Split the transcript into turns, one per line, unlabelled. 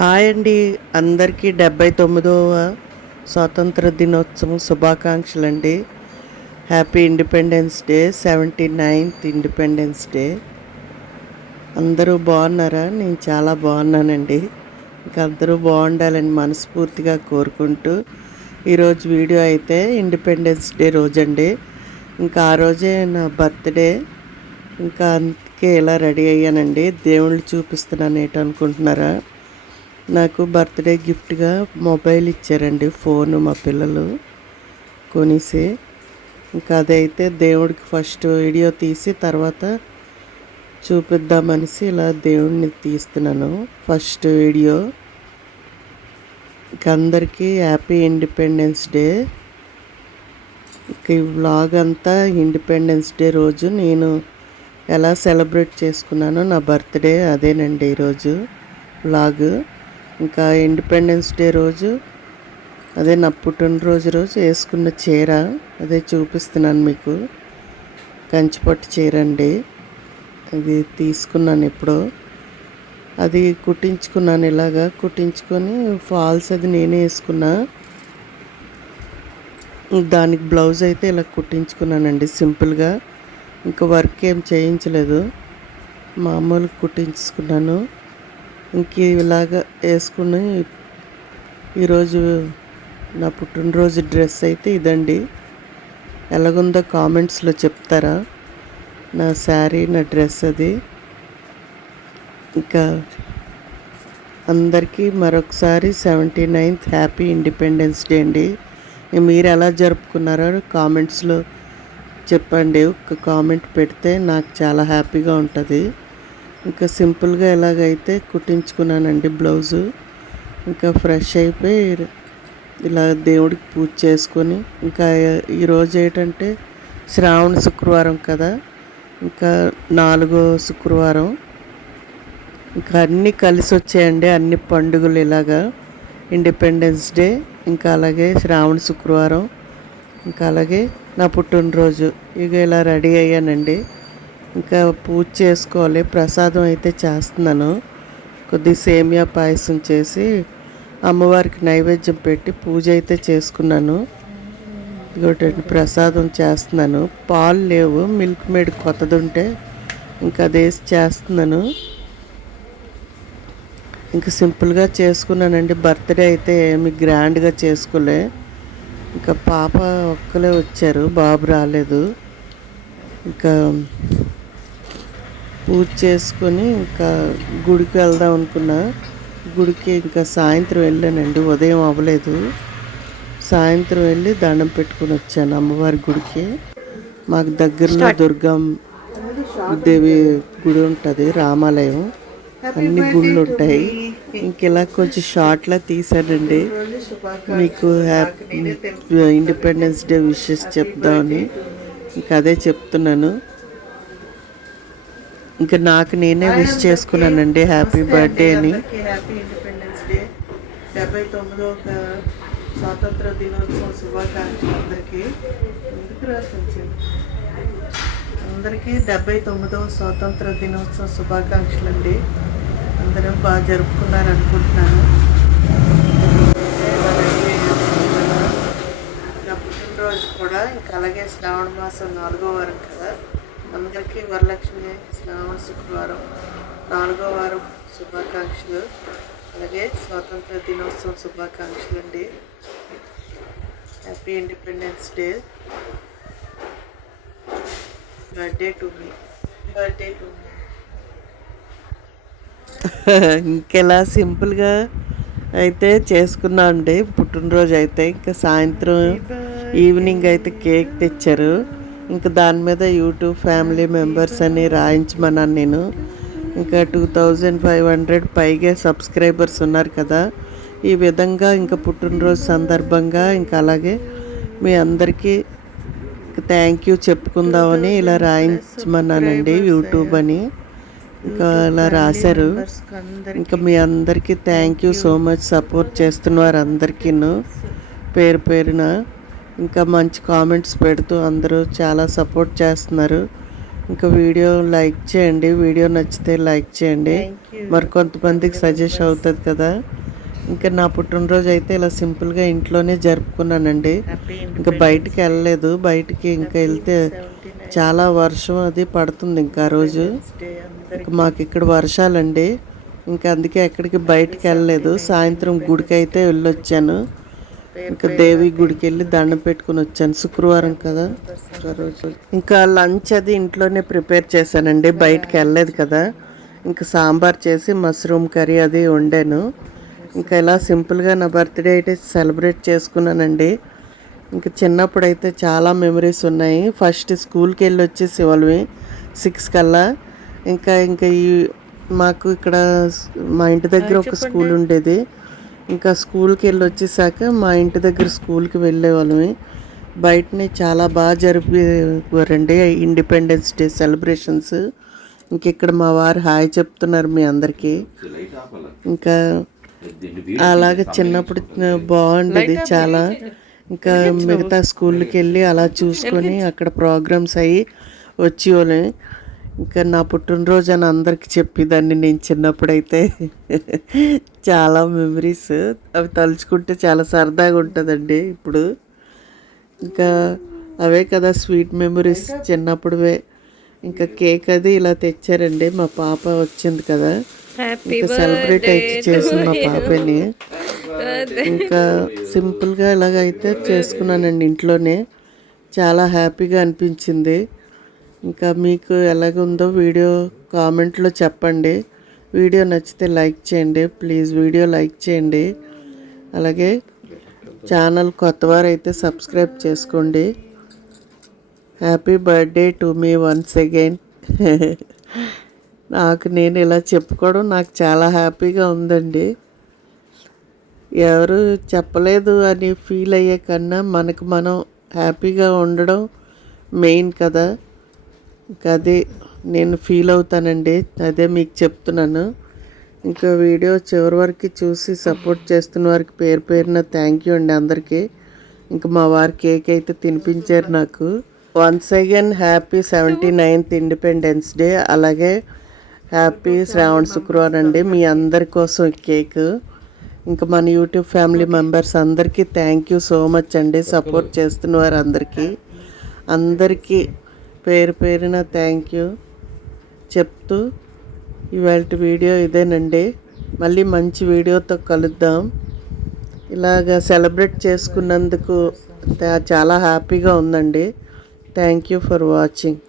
Hi అండి. అందరికీ డెబ్బై తొమ్మిదవ స్వాతంత్ర దినోత్సవం శుభాకాంక్షలు అండి happy independence day seventy ninth independence day. అందరూ బాగున్నారా? నేను చాలా బాగున్నానండి. ఇంకా అందరూ బాగుండాలని మనస్ఫూర్తిగా కోరుకుంటూ ఈరోజు వీడియో అయితే ఇండిపెండెన్స్ డే రోజండి. ఇంకా ఆ రోజే నా బర్త్డే. ఇంకా అందుకే ఇలా రెడీ అయ్యానండి. దేవుళ్ళు చూపిస్తున్నాను ఏటనుకుంటున్నారా అనుకుంటున్నారా నాకు బర్త్డే గిఫ్ట్గా మొబైల్ ఇచ్చారండి. ఫోన్ మా పిల్లలు కొనిసి. ఇంకా అదైతే దేవుడికి ఫస్ట్ వీడియో తీసి తర్వాత చూపిద్దామనేసి ఇలా దేవుడిని తీస్తున్నాను. First video. ఇక అందరికీ హ్యాపీ ఇండిపెండెన్స్ డే. ఇక ఈ వ్లాగ్ అంతా ఇండిపెండెన్స్ డే రోజు. నేను ఎలా సెలబ్రేట్ చేసుకున్నానో నా బర్త్డే అదేనండి ఈరోజు వ్లాగ్. ఇంకా ఇండిపెండెన్స్ డే రోజు అదే నా పుట్టినరోజు రోజు వేసుకున్న చీర అదే చూపిస్తున్నాను మీకు. కంచిపట్టు చీర అండి. అది తీసుకున్నాను ఎప్పుడో. అది కుట్టించుకున్నాను ఇలాగా కుట్టించుకొని ఫాల్స్ అది నేనే వేసుకున్నా. దానికి బ్లౌజ్ అయితే ఇలా కుట్టించుకున్నానండి సింపుల్గా. ఇంకా వర్క్ ఏం చేయించలేదు. మామూలు కుట్టించుకున్నాను. ఇంక ఇలాగా వేసుకుని ఈరోజు నా పుట్టినరోజు డ్రెస్ అయితే ఇదండి. ఎలాగుందో కామెంట్స్లో చెప్తారా? నా శారీ నా డ్రెస్ అది. ఇంకా అందరికీ మరొకసారి seventy ninth happy independence day అండి. మీరు ఎలా జరుపుకున్నారో కామెంట్స్లో చెప్పండి. ఒక కామెంట్ పెడితే నాకు చాలా హ్యాపీగా ఉంటుంది. ఇంకా సింపుల్గా ఎలాగైతే కుట్టించుకున్నానండి బ్లౌజు ఇంకా ఫ్రెష్ అయిపోయి ఇలా దేవుడికి పూజ చేసుకొని ఇంకా ఈరోజు ఏంటంటే శ్రావణ శుక్రవారం కదా ఇంకా నాలుగో శుక్రవారం. ఇంకా అన్నీ కలిసి వచ్చాయండి అన్ని పండుగలు ఇలాగా. ఇండిపెండెన్స్ డే ఇంకా అలాగే శ్రావణ శుక్రవారం ఇంకా అలాగే నా పుట్టినరోజు. ఇక ఇలా రెడీ అయ్యానండి. ఇంకా పూజ చేసుకోవాలి. ప్రసాదం అయితే చేస్తున్నాను. కొద్ది సేమియా పాయసం చేసి అమ్మవారికి నైవేద్యం పెట్టి పూజ అయితే చేసుకున్నాను. ఇంకోటి ప్రసాదం చేస్తున్నాను. పాలు లేవు. మిల్క్ మేడ్ కొత్తది ఉంటే ఇంకా అదేసి చేస్తున్నాను. ఇంకా సింపుల్గా చేసుకున్నానండి. బర్త్డే అయితే ఏమి గ్రాండ్గా చేసుకోలే. ఇంకా పాప ఒక్కలే వచ్చారు. బాబు రాలేదు. ఇంకా పూజ చేసుకొని ఇంకా గుడికి వెళ్దాం అనుకున్నా. గుడికి ఇంకా సాయంత్రం వెళ్ళానండి ఉదయం అవ్వలేదు. సాయంత్రం వెళ్ళి దండం పెట్టుకుని వచ్చాను అమ్మవారి గుడికి. మాకు దగ్గరలో దుర్గం దేవి గుడి ఉంటుంది రామాలయం. అన్ని గుళ్ళు ఉంటాయి. ఇంకెలా కొంచెం షార్ట్లా తీసానండి మీకు హ్యాపీ ఇండిపెండెన్స్ డే విషెస్ చెప్దామని. ఇంకా అదే చెప్తున్నాను. ఇంకా నాకు నేనే విష్ చేసుకున్నానండి హ్యాపీ బర్త్డే అని. హ్యాపీ ఇండిపెండెన్స్ డే డెబ్బై తొమ్మిదో స్వాతంత్ర దినోత్సవం శుభాకాంక్షలు అందరికీ. ఎందుకు రాసింది అందరికీ డెబ్బై తొమ్మిదవ స్వాతంత్ర దినోత్సవ శుభాకాంక్షలు అండి అందరూ బాగా జరుపుకున్నారు అనుకుంటున్నాను. నా పుట్టినరోజు కూడా ఇంకా అలాగే శ్రావణ మాసం నాలుగో వారం కదా. అందరికీ వరలక్ష్మి శ్రావణ శుక్రవారం. నాలుగో వారం శుభాకాంక్షలు. అలాగే స్వాతంత్ర దినోత్సవం శుభాకాంక్షలు అండి. Happy independence day birthday to me birthday to me ఇంకెలా సింపుల్గా అయితే చేసుకున్నా అండి. పుట్టినరోజు అయితే ఇంకా సాయంత్రం ఈవినింగ్ అయితే కేక్ తెచ్చారు. ఇంకా దాని మీద యూట్యూబ్ ఫ్యామిలీ మెంబర్స్ అని రాయించమన్నాను నేను. ఇంకా టూ థౌజండ్ ఫైవ్ హండ్రెడ్ పైగా సబ్స్క్రైబర్స్ ఉన్నారు కదా. ఈ విధంగా ఇంకా పుట్టినరోజు సందర్భంగా ఇంకా అలాగే మీ అందరికీ థ్యాంక్ యూ చెప్పుకుందామని ఇలా రాయించమన్నానండి యూట్యూబ్ అని. ఇంకా అలా రాశారు. ఇంకా మీ అందరికీ thank you so much support చేస్తున్న వారందరికీను. పేరు పేరున ఇంకా మంచి కామెంట్స్ పెడుతూ అందరూ చాలా సపోర్ట్ చేస్తున్నారు. ఇంకా వీడియో లైక్ చేయండి వీడియో నచ్చితే లైక్ చేయండి. మరి కొంతమందికి సజెస్ట్ అవుతుంది కదా. ఇంకా నా పుట్టినరోజు అయితే ఇలా సింపుల్గా ఇంట్లోనే జరుపుకున్నానండి. ఇంకా బయటికి వెళ్ళలేదు. బయటికి ఇంకా వెళ్తే చాలా వర్షం అది పడుతుంది ఇంకా రోజు. ఇంకా మాకు ఇక్కడ వర్షాలండి. ఇంకా అందుకే ఎక్కడికి బయటికి వెళ్ళలేదు. సాయంత్రం గుడికి అయితే వెళ్ళొచ్చాను. ఇంకా దేవి గుడికి వెళ్ళి దండం పెట్టుకుని వచ్చాను. శుక్రవారం కదా. రోజు. ఇంకా లంచ్ అది ఇంట్లోనే ప్రిపేర్ చేశానండి. బయటికి వెళ్ళలేదు కదా. ఇంకా సాంబార్ చేసి మష్రూమ్ కర్రీ అది వండాను. ఇంకా ఇలా సింపుల్గా నా బర్త్డే అయితే సెలబ్రేట్ చేసుకున్నానండి. ఇంకా చిన్నప్పుడు అయితే చాలా మెమరీస్ ఉన్నాయి. ఫస్ట్ స్కూల్కి వెళ్ళి వచ్చేసి వాళ్ళవి సిక్స్ కల్లా. ఇంకా ఇంకా ఈ మాకు ఇక్కడ మా ఇంటి దగ్గర ఒక స్కూల్ ఉండేది. ఇంకా స్కూల్కి వెళ్ళి వచ్చేసాక మా ఇంటి దగ్గర స్కూల్కి వెళ్ళేవాళ్ళమి బయటని చాలా బాగా జరిపేవారండి. ఇండిపెండెన్స్ డే సెలబ్రేషన్స్ ఇంక ఇక్కడ మా వారు హాయ్ చెప్తున్నారు మీ అందరికీ. ఇంకా అలాగే చిన్నప్పుడు బాగుండేది చాలా. ఇంకా మిగతా స్కూల్కి వెళ్ళి అలా చూసుకొని అక్కడ ప్రోగ్రామ్స్ అయ్యి వచ్చేవాళ్ళం ఇంకా నా పుట్టినరోజు అని అందరికి చెప్పేదాన్ని నేను చిన్నప్పుడైతే. చాలా మెమరీస్ అవి తలుచుకుంటే చాలా సరదాగా ఉంటుందండి ఇప్పుడు. ఇంకా అవే కదా స్వీట్ మెమరీస్ చిన్నప్పుడువే. ఇంకా కేక్ అది ఇలా తెచ్చారండి. మా పాప వచ్చింది కదా. ఇంకా సెలబ్రేట్ అయితే చేసింది మా పాపని. ఇంకా సింపుల్గా ఇలాగైతే చేసుకున్నానండి ఇంట్లోనే. చాలా హ్యాపీగా అనిపించింది. ఇంకా మీకు ఎలాగుందో వీడియో కామెంట్లో చెప్పండి. వీడియో నచ్చితే లైక్ చేయండి. ప్లీజ్ వీడియో లైక్ చేయండి. అలాగే ఛానల్ కొత్తవారు అయితే సబ్స్క్రైబ్ చేసుకోండి. Happy birthday to me once again. నాకు నేను ఇలా చెప్పుకోవడం నాకు చాలా హ్యాపీగా ఉందండి. ఎవరు చెప్పలేదు అని ఫీల్ అయ్యే కన్నా మనకు మనం హ్యాపీగా ఉండడం మెయిన్ కదా. ఇంకా అదే నేను ఫీల్ అవుతానండి. అదే మీకు చెప్తున్నాను. ఇంకా వీడియో చివరి వరకు చూసి సపోర్ట్ చేస్తున్న వారికి పేరు పేరున థ్యాంక్ యూ అండి అందరికీ. ఇంకా మా వారి కేక్ అయితే తినిపించారు నాకు. Once again happy seventy ninth independence day అలాగే హ్యాపీ శ్రావణ శుక్రవారం అండి. మీ అందరి కోసం కేక్. ఇంకా మన యూట్యూబ్ ఫ్యామిలీ మెంబర్స్ అందరికీ థ్యాంక్ యూ సో మచ్ అండి. సపోర్ట్ చేస్తున్న వారు అందరికీ అందరికీ పేరు పేరున థ్యాంక్ యూ చెప్తూ ఇవాళ వీడియో ఇదేనండి. మళ్ళీ మంచి వీడియోతో కలుద్దాం. ఇలాగ సెలబ్రేట్ చేసుకున్నందుకు చాలా హ్యాపీగా ఉందండి. Thank you for watching